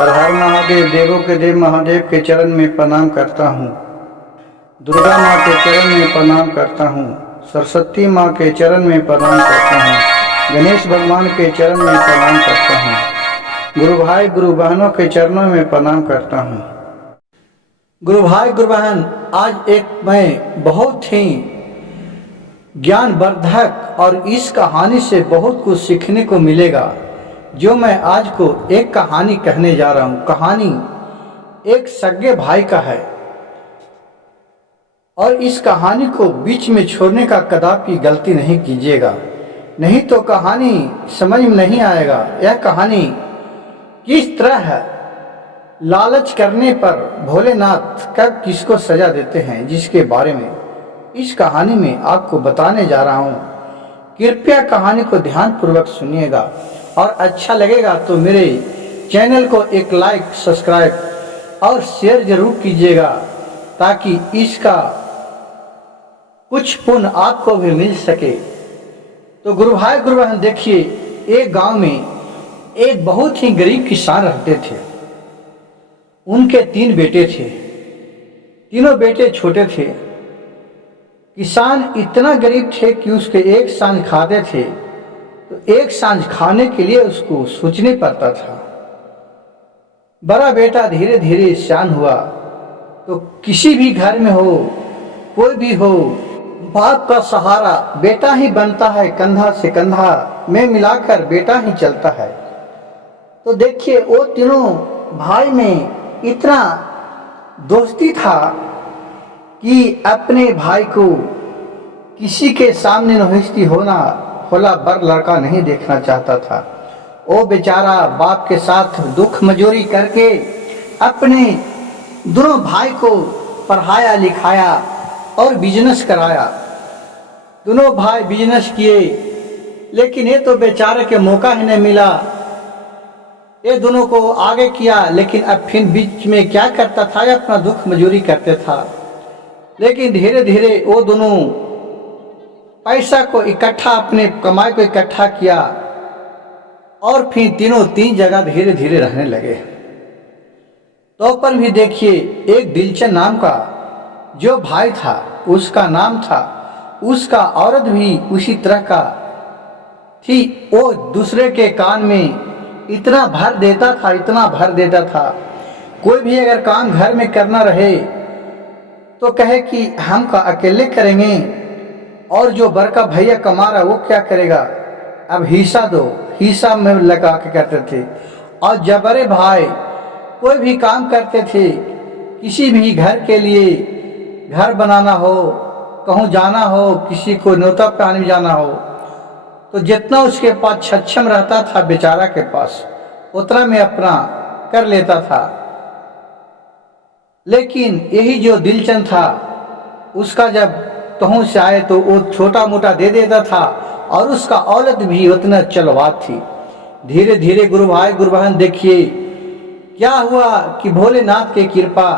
हर हर महादेव। देवों के देव महादेव के चरण में प्रणाम करता हूँ। दुर्गा माँ के चरण में प्रणाम करता हूँ। सरस्वती माँ के चरण में प्रणाम करता हूँ। गणेश भगवान के चरण में प्रणाम करता हूँ। गुरु भाई गुरु बहनों के चरणों में प्रणाम करता हूँ। गुरु भाई गुरु बहन, आज एक मैं बहुत ही ज्ञानवर्धक और इस कहानी से बहुत कुछ सीखने को मिलेगा, जो मैं आज को एक कहानी कहने जा रहा हूँ। कहानी एक सगे भाई का है और इस कहानी को बीच में छोड़ने का कदापि गलती नहीं कीजिएगा, नहीं तो कहानी समझ में नहीं आएगा। यह कहानी किस तरह है, लालच करने पर भोलेनाथ कब किसको सजा देते हैं, जिसके बारे में इस कहानी में आपको बताने जा रहा हूँ। कृपया कहानी को ध्यानपूर्वक सुनिएगा और अच्छा लगेगा तो मेरे चैनल को एक लाइक, सब्सक्राइब और शेयर जरूर कीजिएगा, ताकि इसका कुछ पुण्य आपको भी मिल सके। तो गुरु भाई गुरु बहन, देखिए, एक गांव में एक बहुत ही गरीब किसान रहते थे। उनके 3 बेटे थे। तीनों बेटे छोटे थे। किसान इतना गरीब थे कि उसके एक सांझ खाते थे तो एक सांझ खाने के लिए उसको सोचने पड़ता था। बड़ा बेटा धीरे धीरे सियान हुआ तो किसी भी घर में हो, कोई भी हो, बाप का सहारा बेटा ही बनता है। कंधा से कंधा में मिलाकर बेटा ही चलता है। तो देखिए, वो तीनों भाई में इतना दोस्ती था कि अपने भाई को किसी के सामने नहिस्ती होला बर लड़का नहीं देखना चाहता था। वो बेचारा बाप के साथ दुख मजूरी करके अपने दोनों भाई को पढ़ाया लिखाया और बिजनेस कराया। दोनों भाई बिजनेस किए, लेकिन ये तो बेचारे के मौका ही नहीं मिला। ये दोनों को आगे किया, लेकिन अब फिर बीच में क्या करता था, अपना दुख मजूरी करते था। लेकिन धीरे धीरे वो दोनों पैसा को इकट्ठा, अपने कमाई को इकट्ठा किया और फिर तीनों 3 जगह धीरे धीरे रहने लगे। तो पर भी देखिए, एक दिलचंद नाम का जो भाई था, उसका नाम था, उसका औरत भी उसी तरह का थी। वो दूसरे के कान में इतना भर देता था, इतना भर देता था। कोई भी अगर काम घर में करना रहे तो कहे कि हम का अकेले करेंगे, और जो बड़का भैया कमा रहा वो क्या करेगा, अब हिस्सा दो, हिस्सा में लगा के करते थे। और जब बड़े भाई कोई भी काम करते थे, किसी भी घर के लिए, घर बनाना हो, कहूँ जाना हो, किसी को न्योता पानी जाना हो, तो जितना उसके पास सक्षम रहता था बेचारा के पास, उतना में अपना कर लेता था। लेकिन यही जो दिलचंद था, उसका जब कहूँ से आए तो वो छोटा मोटा दे देता था, और उसका औरत भी उतना चलवात थी। धीरे धीरे गुरु भाई गुरु बहन, देखिए क्या हुआ कि भोलेनाथ की कृपा,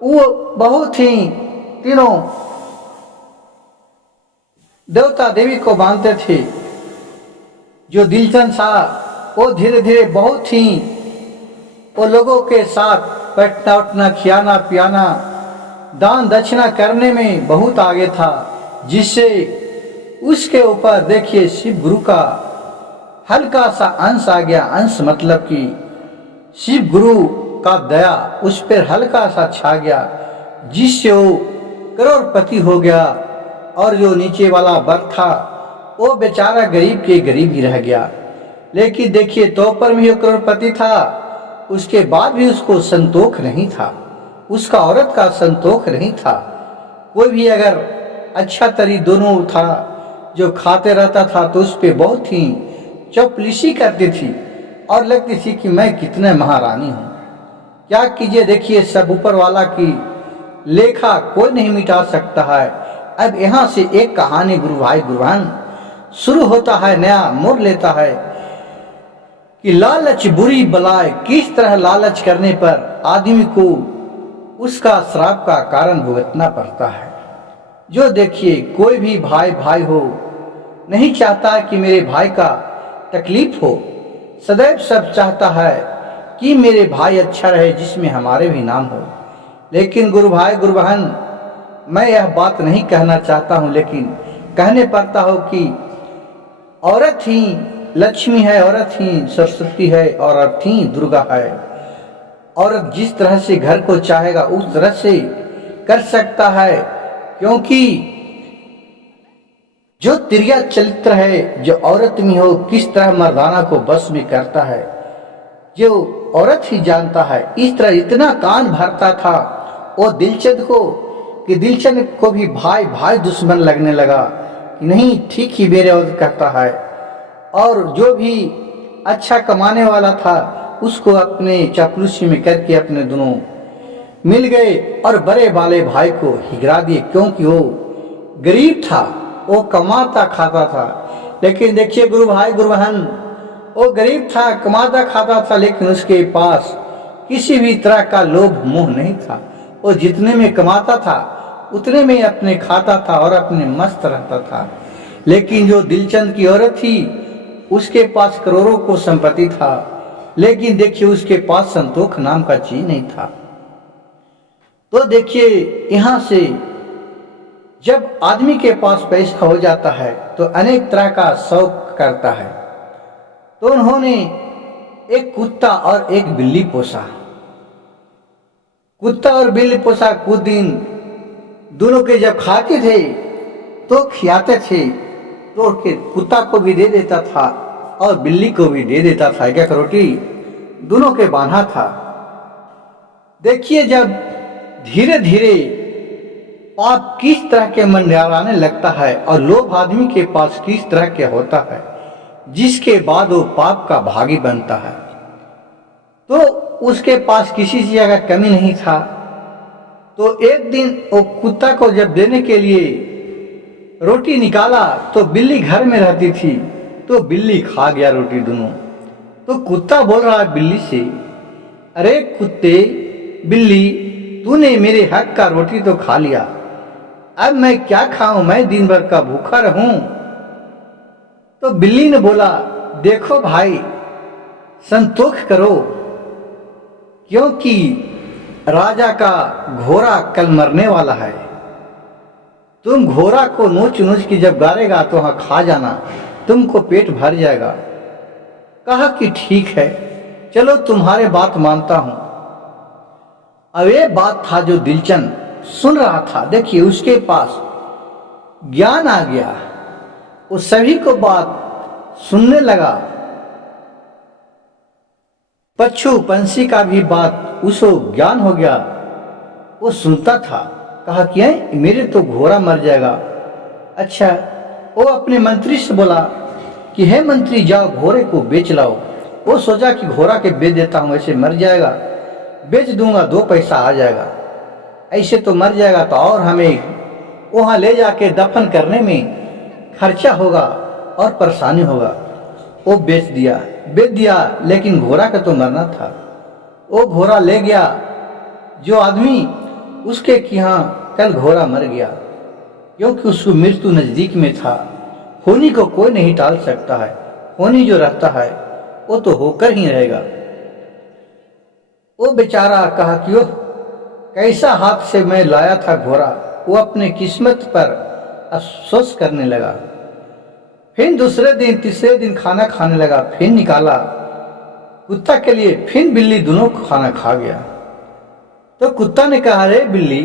वो बहुत ही तीनों देवता देवी को मानते थे। जो दिलचंद था वो धीरे धीरे बहुत ही वो लोगों के साथ बैठना उठना, खियाना पियाना, दान दक्षिणा करने में बहुत आगे था, जिससे उसके ऊपर देखिए शिव गुरु का हल्का सा अंश आ गया। अंश मतलब कि शिव गुरु का दया उस पर हल्का सा छा गया, जिससे वो करोड़पति हो गया। और जो नीचे वाला वर्ग था वो बेचारा गरीब के गरीब ही रह गया। लेकिन देखिए, तो पर भी वो करोड़पति था, उसके बाद भी उसको संतोष नहीं था, उसका औरत का संतोष नहीं था। कोई भी अगर अच्छा तरी दोनों था जो खाते रहता था तो उस पर बहुत ही चौपलिशी करती थी और लगती थी कि मैं कितने महारानी हूँ। क्या कीजिए, देखिए, सब ऊपर वाला की लेखा कोई नहीं मिटा सकता है। अब यहाँ से एक कहानी गुरु भाई गुरु बहन शुरू होता है, नया मोड़ लेता है कि लालच बुरी बलाए, किस तरह लालच करने पर आदमी को उसका श्राप का कारण भुगतना पड़ता है। जो देखिए, कोई भी भाई भाई हो, नहीं चाहता कि मेरे भाई का तकलीफ हो, सदैव सब चाहता है कि मेरे भाई अच्छा रहे जिसमें हमारे भी नाम हो। लेकिन गुरु भाई गुरु बहन, मैं यह बात नहीं कहना चाहता हूँ, लेकिन कहने पड़ता हो कि औरत ही लक्ष्मी है, औरत ही सरस्वती है, औरत ही दुर्गा है। औरत जिस तरह से घर को चाहेगा उस तरह से कर सकता है, क्योंकि जो तिरिया चरित्र है, जो औरत में हो किस तरह मर्दाना को बस में करता है, जो औरत ही जानता है। इस तरह इतना कान भरता था वो दिलचंद को कि दिलचंद को भी भाई भाई दुश्मन लगने लगा कि नहीं, ठीक ही मेरे औरत कहता है। और जो भी अच्छा कमाने वाला था उसको अपने चापलूसी में करके अपने दोनों मिल गए और बड़े वाले भाई को हिगरा दिए, क्योंकि वो गरीब था, वो कमाता खाता था। लेकिन देखिए गुरु भाई गुरु बहन, वो गरीब था, कमाता खाता था, लेकिन उसके पास किसी भी तरह का लोभ मोह नहीं था। वो जितने में कमाता था उतने में अपने खाता था और अपने मस्त रहता था। लेकिन जो दिलचंद की औरत थी उसके पास करोड़ों को संपत्ति था, लेकिन देखिए उसके पास संतोष नाम का चीज नहीं था। तो देखिए यहां से जब आदमी के पास पैसा हो जाता है तो अनेक तरह का शौक करता है। तो उन्होंने एक कुत्ता और एक बिल्ली पोसा। कुत्ता और बिल्ली पोसा, कुछ दिन दोनों के जब खाते थे तो खिलाते थे, तो कुत्ता को भी दे देता था और बिल्ली को भी दे देता था, एक रोटी दोनों के बांधा था। देखिए जब धीरे धीरे पाप किस तरह के मंडराने लगता है और लोभ आदमी के पास किस तरह के होता है, जिसके बाद वो पाप का भागी बनता है। तो उसके पास किसी चीज का कमी नहीं था। तो एक दिन वो कुत्ता को जब देने के लिए रोटी निकाला तो बिल्ली घर में रहती थी, तो बिल्ली खा गया रोटी दोनों। तो कुत्ता बोल रहा है बिल्ली से, अरे कुत्ते बिल्ली, तूने मेरे हक का रोटी तो खा लिया, अब मैं क्या खाऊं, मैं दिन भर का भूखा रहूं। तो बिल्ली ने बोला, देखो भाई संतोष करो, क्योंकि राजा का घोड़ा कल मरने वाला है। तुम घोड़ा को नोच नोच के जब गाड़ेगा तो वहां खा जाना, तुमको पेट भर जाएगा। कहा कि ठीक है, चलो तुम्हारे बात मानता हूं। अब ये बात था जो दिलचंद सुन रहा था। देखिए उसके पास ज्ञान आ गया, वो सभी को बात सुनने लगा। पशु पंछी का भी बात उसको ज्ञान हो गया, वो सुनता था। कहा कि मेरे तो घोड़ा मर जाएगा। अच्छा, वो अपने मंत्री से बोला कि हे मंत्री, जाओ घोड़े को बेच लाओ। वो सोचा कि घोड़ा के बेच देता हूँ, ऐसे मर जाएगा, बेच दूंगा 2 पैसा आ जाएगा, ऐसे तो मर जाएगा तो और हमें वहां ले जाके दफन करने में खर्चा होगा और परेशानी होगा। वो बेच दिया, लेकिन घोड़ा का तो मरना था। वो घोड़ा ले गया जो आदमी उसके कि हाँ कल घोड़ा मर गया, क्योंकि उसको मृत्यु नजदीक में था। होनी को कोई नहीं टाल सकता है, होनी जो रहता है वो तो होकर ही रहेगा। वो बेचारा कहा कि ओह कैसा हाथ से मैं लाया था घोड़ा, वो अपने किस्मत पर अफसोस करने लगा। फिर दूसरे दिन तीसरे दिन खाना खाने लगा, फिर निकाला कुत्ता के लिए, फिर बिल्ली दोनों को खाना खा गया। तो कुत्ता ने कहा, अरे बिल्ली,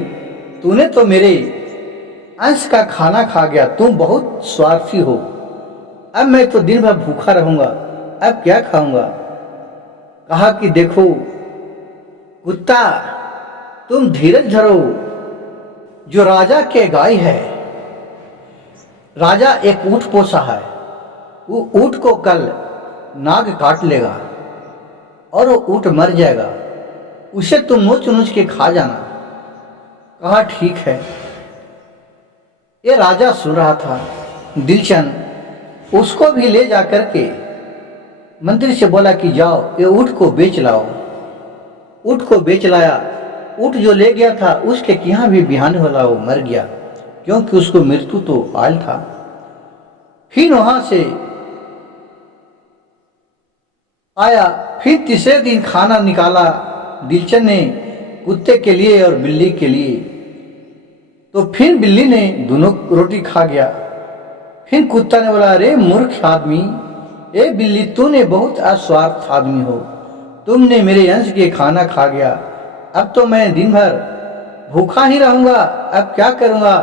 तूने तो मेरे अंश का खाना खा गया, तुम बहुत स्वार्थी हो। अब मैं तो दिन भर भूखा रहूंगा, अब क्या खाऊंगा। कहा कि देखो कुत्ता, तुम धीरज धरो, जो राजा के गाय है, राजा एक ऊंट पोसा है, वो ऊंट को कल नाग काट लेगा और वो ऊंट मर जाएगा, उसे तुम नोच नोच के खा जाना। कहा ठीक है। ये राजा सुन रहा था। दिलचंद उसको भी ले जा करके मंत्री से बोला कि जाओ ये ऊंट को बेच लाओ। ऊंट को बेच लाया। ऊंट जो ले गया था उसके यहाँ भी बिहान वाला वो मर गया, क्योंकि उसको मृत्यु तो आयल था। फिर वहां से आया फिर तीसरे दिन खाना निकाला दिलचंद ने कुत्ते के लिए और बिल्ली के लिए। तो फिर बिल्ली ने दोनों रोटी खा गया। फिर कुत्ता ने बोला, अरे मूर्ख आदमी, ए बिल्ली, तूने बहुत अस्वार्थ आदमी हो, तुमने मेरे अंश के खाना खा गया। अब तो मैं दिन भर भूखा ही रहूंगा, अब क्या करूंगा?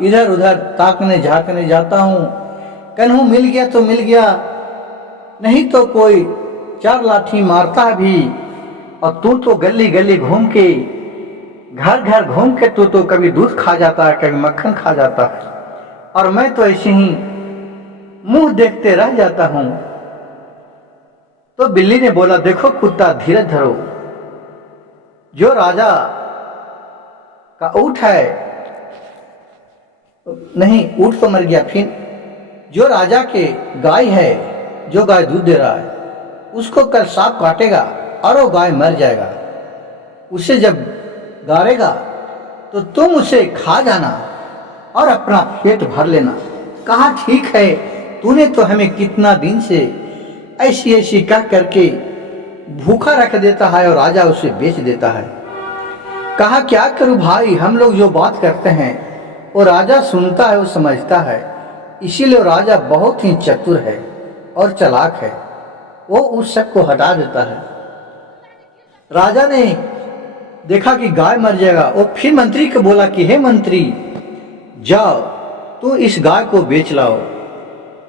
इधर उधर ताकने झांकने जाता हूँ, कन्हू मिल गया तो मिल गया, नहीं तो कोई चार लाठी मारता भी। और तू तो गली गली घूम के, घर घर घूम के तू तो कभी दूध खा जाता है, कभी मक्खन खा जाता है, और मैं तो ऐसे ही मुंह देखते रह जाता हूं। तो बिल्ली ने बोला, देखो कुत्ता, धीरज धरो, जो राजा का ऊँट है, नहीं ऊँट तो मर गया, फिर जो राजा के गाय है, जो गाय दूध दे रहा है, उसको कल सांप काटेगा और वो गाय मर जाएगा। उसे जब गाड़ेगा तो तुम उसे खा जाना और अपना पेट भर लेना। कहा, ठीक है, तूने तो हमें कितना दिन से ऐसी ऐसी कह करके भूखा रख देता है और राजा उसे बेच देता है। कहा, क्या करूं भाई, हम लोग जो बात करते हैं वो राजा सुनता है, वो समझता है, इसीलिए राजा बहुत ही चतुर है और चालाक है, वो उस शक को हटा देता है। राजा ने देखा कि गाय मर जाएगा, वो फिर मंत्री को बोला कि हे मंत्री, जाओ तू इस गाय को बेच लाओ।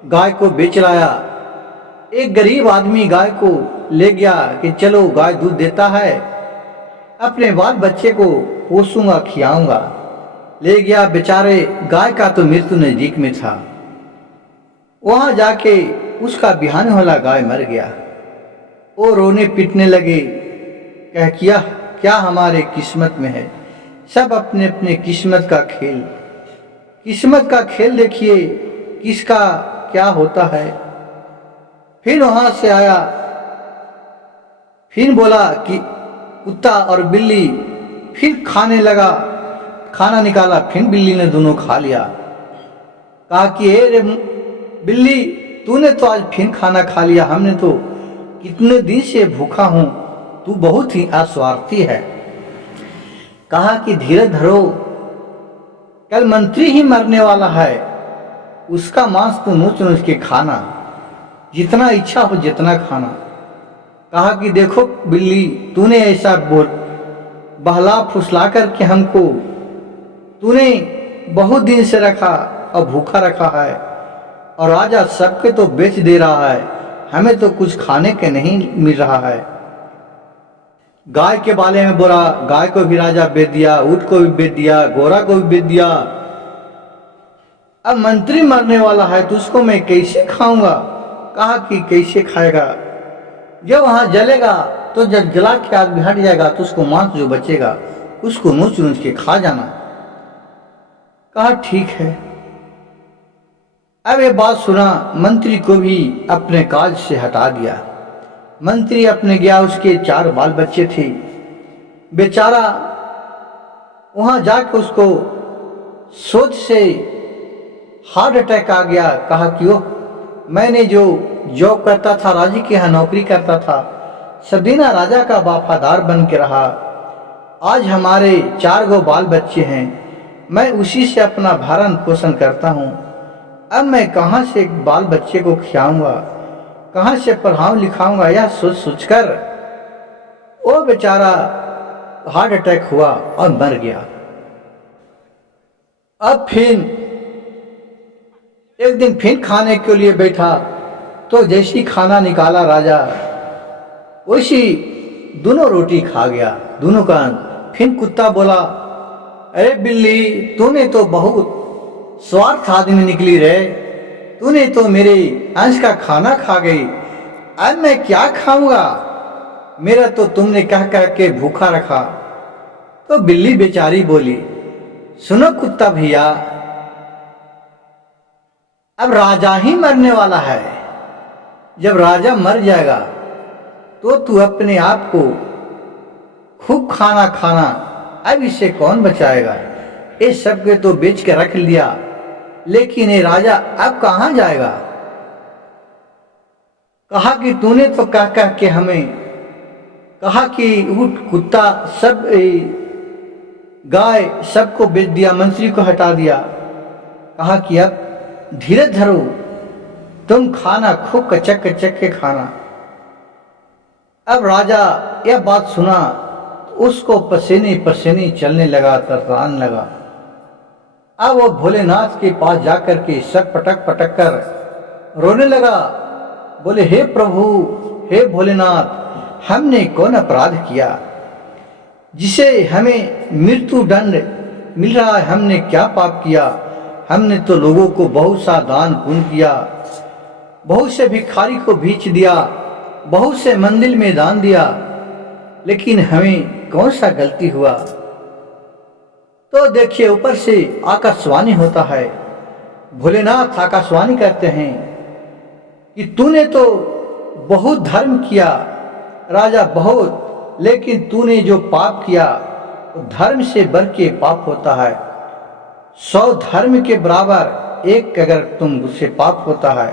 गाय को बेच लाया। एक गरीब आदमी गाय को ले गया कि चलो गाय दूध देता है, अपने बाल बच्चे को पोसूंगा, खियाऊंगा। ले गया, बेचारे गाय का तो मृत्यु नजदीक में था। वहां जाके उसका बिहान होला गाय मर गया। वो रोने पीटने लगे, कह किया क्या हमारे किस्मत में है, सब अपने अपने किस्मत का खेल, किस्मत का खेल देखिए किसका क्या होता है। फिर वहां से आया, फिर बोला कि कुत्ता और बिल्ली, फिर खाने लगा, खाना निकाला, फिर बिल्ली ने दोनों खा लिया। कहा कि रे बिल्ली, तूने तो आज फिर खाना खा लिया, हमने तो कितने दिन से भूखा हूं, तू बहुत ही अस्वार्थी है। कहा कि धीरज धरो, कल मंत्री ही मरने वाला है, उसका मांस तो नोच नोच के खाना, जितना इच्छा हो जितना खाना। कहा कि देखो बिल्ली, तूने ऐसा बोल बहला फुसला करके हमको तूने बहुत दिन से रखा और भूखा रखा है, और राजा सबके तो बेच दे रहा है, हमें तो कुछ खाने के नहीं मिल रहा है। गाय के बारे में बोला, गाय को भी राजा बेच दिया, ऊँट को भी बेच दिया, घोड़ा को भी बेच दिया। अब मंत्री मरने वाला है तो उसको मैं कैसे खाऊंगा? कहा कि कैसे खाएगा, जब वहां जलेगा तो जब जला के आग हट जाएगा तो उसको मांस जो बचेगा उसको नोच नोच के खा जाना। कहा ठीक है। अब ये बात सुना, मंत्री को भी अपने काज से हटा दिया। मंत्री अपने गया, उसके 4 बाल बच्चे थे, बेचारा वहां जाकर उसको सोच से हार्ट अटैक आ गया। कहा कि ओह, मैंने जो जॉब करता था, राजा के यहाँ नौकरी करता था, सदीना राजा का वफादार बन के रहा, आज हमारे 4 गो बाल बच्चे हैं, मैं उसी से अपना भरण पोषण करता हूँ। अब मैं कहाँ से बाल बच्चे को खिलाऊंगा, कहाँ से पढ़ाऊं लिखाऊंगा, यह सोच सोचकर वो बेचारा हार्ट अटैक हुआ और मर गया। अब फिर एक दिन फिर खाने के लिए बैठा तो जैसी खाना निकाला राजा, वैसी दोनों रोटी खा गया, दोनों का। फिर कुत्ता बोला, अरे बिल्ली, तूने तो बहुत स्वार्थ आदमी निकली रे, तूने तो मेरे अंश का खाना खा गई, अब मैं क्या खाऊंगा, मेरा तो तुमने कह कह के भूखा रखा। तो बिल्ली बेचारी बोली, सुनो कुत्ता भैया, अब राजा ही मरने वाला है, जब राजा मर जाएगा तो तू अपने आप को खूब खाना खाना, अब इसे कौन बचाएगा, ये सब के तो बेच के रख लिया, लेकिन ये राजा अब कहाँ जाएगा। कहा कि तूने तो कह कह के हमें कहा कि ऊँट कुत्ता सब गाय सबको बेच दिया, मंत्री को हटा दिया। कहा कि अब धीरज धरो, तुम खाना खूब कचक कचक के खाना। अब राजा यह बात सुना तो उसको पसीने पसीने चलने लगा, तर्रान लगा। अब वो भोलेनाथ के पास जाकर के सर पटक पटक कर रोने लगा। बोले, हे प्रभु, हे भोलेनाथ, हमने कौन अपराध किया जिसे हमें मृत्यु दंड मिल रहा है? हमने क्या पाप किया? हमने तो लोगों को बहुत सा दान पुण्य किया, बहुत से भिखारी को बेच दिया, बहुत से मंदिर में दान दिया, लेकिन हमें कौन सा गलती हुआ? तो देखिए, ऊपर से आकाशवाणी होता है। भोलेनाथ आकाशवाणी करते हैं कि तूने तो बहुत धर्म किया राजा, बहुत, लेकिन तूने जो पाप किया वो धर्म से बढ़ के पाप होता है। 100 धर्म के बराबर एक अगर तुम उससे पाप होता है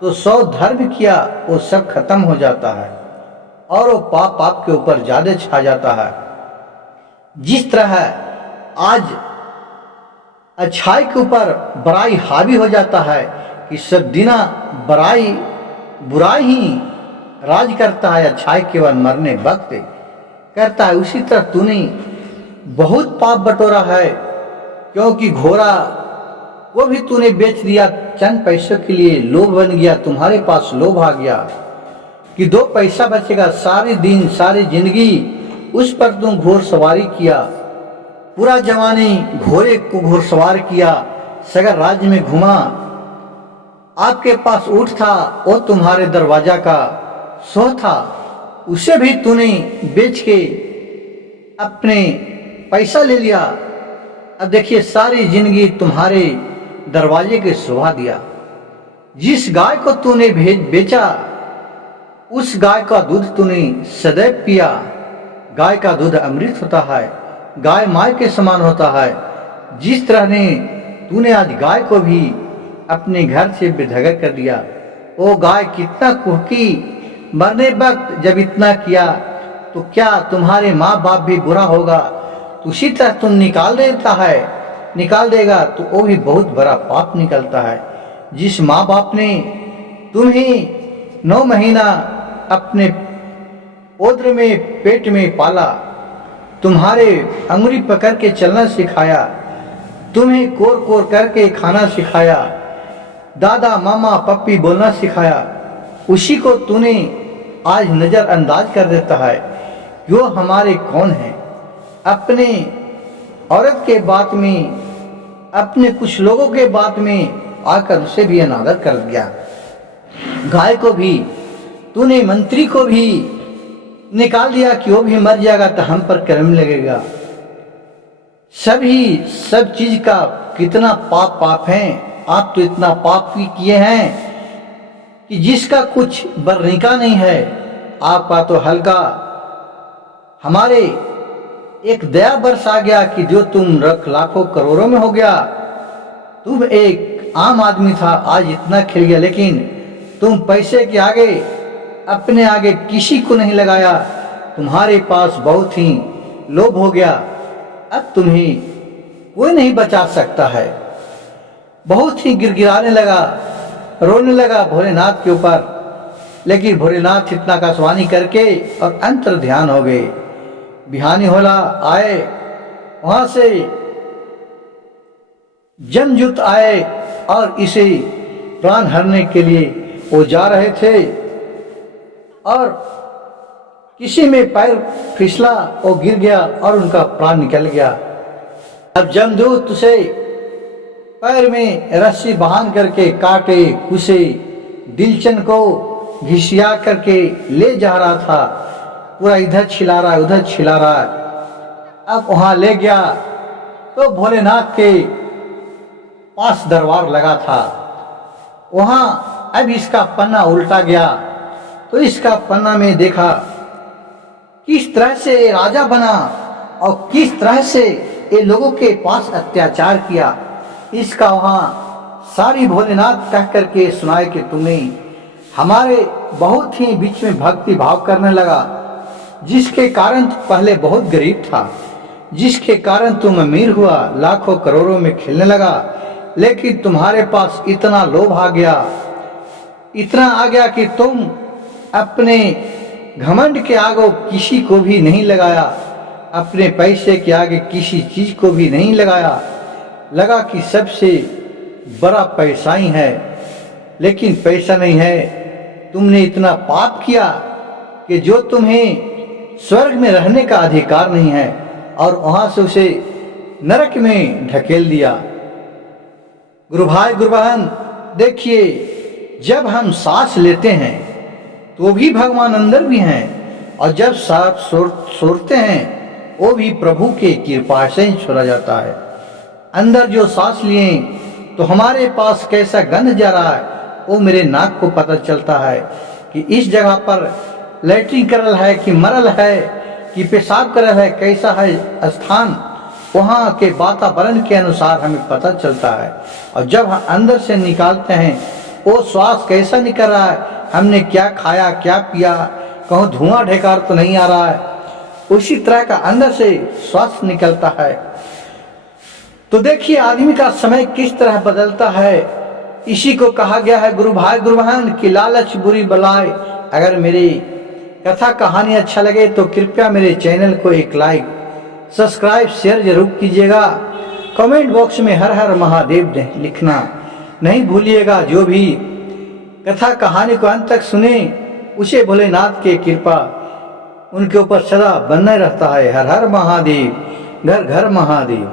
तो 100 धर्म किया वो सब खत्म हो जाता है और वो पाप आपके ऊपर ज्यादा छा जाता है। जिस तरह आज अच्छाई के ऊपर बुराई हावी हो जाता है कि सब दिना बुराई ही राज करता है, अच्छाई केवल मरने वक्त करता है, उसी तरह तूने बहुत पाप बटोरा है, क्योंकि घोड़ा वो भी तूने बेच दिया चंद पैसों के लिए। लोभ बन गया, तुम्हारे पास लोभ आ गया कि 2 पैसा बचेगा। सारे दिन सारी जिंदगी उस पर तुम घोड़सवारी किया, पूरा जवानी घोड़े को घोड़सवार किया, सगर राज्य में घुमा। आपके पास ऊँट था, वो तुम्हारे दरवाजा का सो था, उसे भी तूने बेच के अपने पैसा ले लिया। अब देखिए, सारी जिंदगी तुम्हारे दरवाजे के शोभा दिया। जिस गाय को तूने बेचा उस गाय का दूध तूने सदैव पिया। गाय का दूध अमृत होता है, गाय माय के समान होता है। जिस तरह ने तूने आज गाय को भी अपने घर से बेदखल कर दिया, वो गाय कितना कुहकी, मरने वक्त जब इतना किया तो क्या तुम्हारे माँ बाप भी बुरा होगा? तो उसी तरह तुम निकाल देगा तो वो भी बहुत बड़ा पाप निकलता है। जिस माँ बाप ने तुम्हें 9 महीना अपने उदर में पेट में पाला, तुम्हारे अंगुली पकड़ के चलना सिखाया, तुम्हें कोर कोर करके खाना सिखाया, दादा मामा पप्पी बोलना सिखाया, उसी को तूने आज नजरअंदाज कर देता है कि वो हमारे कौन है। अपने औरत के बात में, अपने कुछ लोगों के बात में आकर उसे भी अनादर कर दिया। गाय को भी तूने, मंत्री को भी निकाल दिया कि वो भी मर जाएगा तो हम पर कर्म लगेगा। सब चीज का कितना पाप है। आप तो इतना पाप भी किए हैं कि जिसका कुछ बरनिका नहीं है। आपका तो हल्का हमारे एक दया बरस आ गया कि जो तुम लाखों करोड़ों में हो गया। तुम एक आम आदमी था, आज इतना खिल गया, लेकिन तुम पैसे के आगे, अपने आगे किसी को नहीं लगाया। तुम्हारे पास बहुत ही लोभ हो गया, अब तुम्हें कोई नहीं बचा सकता है। बहुत ही गिड़गिड़ाने लगा, रोने लगा भोलेनाथ के ऊपर। लेकिन भोलेनाथ इतना आकाशवाणी करके और अंतर ध्यान हो गए। बिहानी होला आए, वहां से जमजुत आए और इसे प्राण हरने के लिए वो जा रहे थे और किसी में पैर फिसला, वो गिर गया और उनका प्राण निकल गया। अब जमदूत उसे पैर में रस्सी बांध करके काटे कुसे दिलचन को घिसिया करके ले जा रहा था। पूरा इधर छिला रहा है, उधर छिला रहा है। अब वहां ले गया तो भोलेनाथ के पास दरबार लगा था। वहां अब इसका पन्ना उल्टा गया तो इसका पन्ना में देखा किस तरह से राजा बना और किस तरह से ये लोगों के पास अत्याचार किया। इसका वहां सारी भोलेनाथ कह करके सुनाए कि तुम्हें हमारे बहुत ही बीच में भक्ति भाव करने लगा। जिसके कारण तू पहले बहुत गरीब था, जिसके कारण तुम अमीर हुआ, लाखों करोड़ों में खेलने लगा, लेकिन तुम्हारे पास इतना लोभ आ गया, इतना आ गया कि तुम अपने घमंड के आगे किसी को भी नहीं लगाया, अपने पैसे के आगे किसी चीज को भी नहीं लगाया। लगा कि सबसे बड़ा पैसा ही है, लेकिन पैसा नहीं है। तुमने इतना पाप किया कि जो तुम्हें स्वर्ग में रहने का अधिकार नहीं है, और वहां से उसे नरक में ढकेल दिया। गुरु भाई गुरु बहन, देखिए, जब हम सांस लेते हैं तो भी भगवान अंदर भी हैं, और जब सांस छोड़ते हैं वो भी प्रभु के कृपा से ही छोड़ा जाता है। अंदर जो सांस लिए तो हमारे पास कैसा गंध जा रहा है वो मेरे नाक को पता चलता है कि इस जगह पर लैट्रिन करल है कि मरल है कि पेशाब करल है, कैसा है स्थान, वहाँ के वातावरण के अनुसार हमें पता चलता है। और जब हम अंदर से निकालते हैं वो श्वास कैसा निकल रहा है, हमने क्या खाया क्या पिया, कहूँ धुआं ढेकार तो नहीं आ रहा है, उसी तरह का अंदर से श्वास निकलता है। तो देखिए आदमी का समय किस तरह बदलता है। इसी को कहा गया है गुरु भाई गुरु बहन की लालच बुरी बलाए। अगर मेरी कथा कहानी अच्छा लगे तो कृपया मेरे चैनल को एक लाइक, सब्सक्राइब, शेयर जरूर कीजिएगा। कमेंट बॉक्स में हर हर महादेव लिखना नहीं भूलिएगा। जो भी कथा कहानी को अंत तक सुने उसे भोलेनाथ के कृपा उनके ऊपर सदा बने रहता है। हर हर महादेव, घर घर महादेव।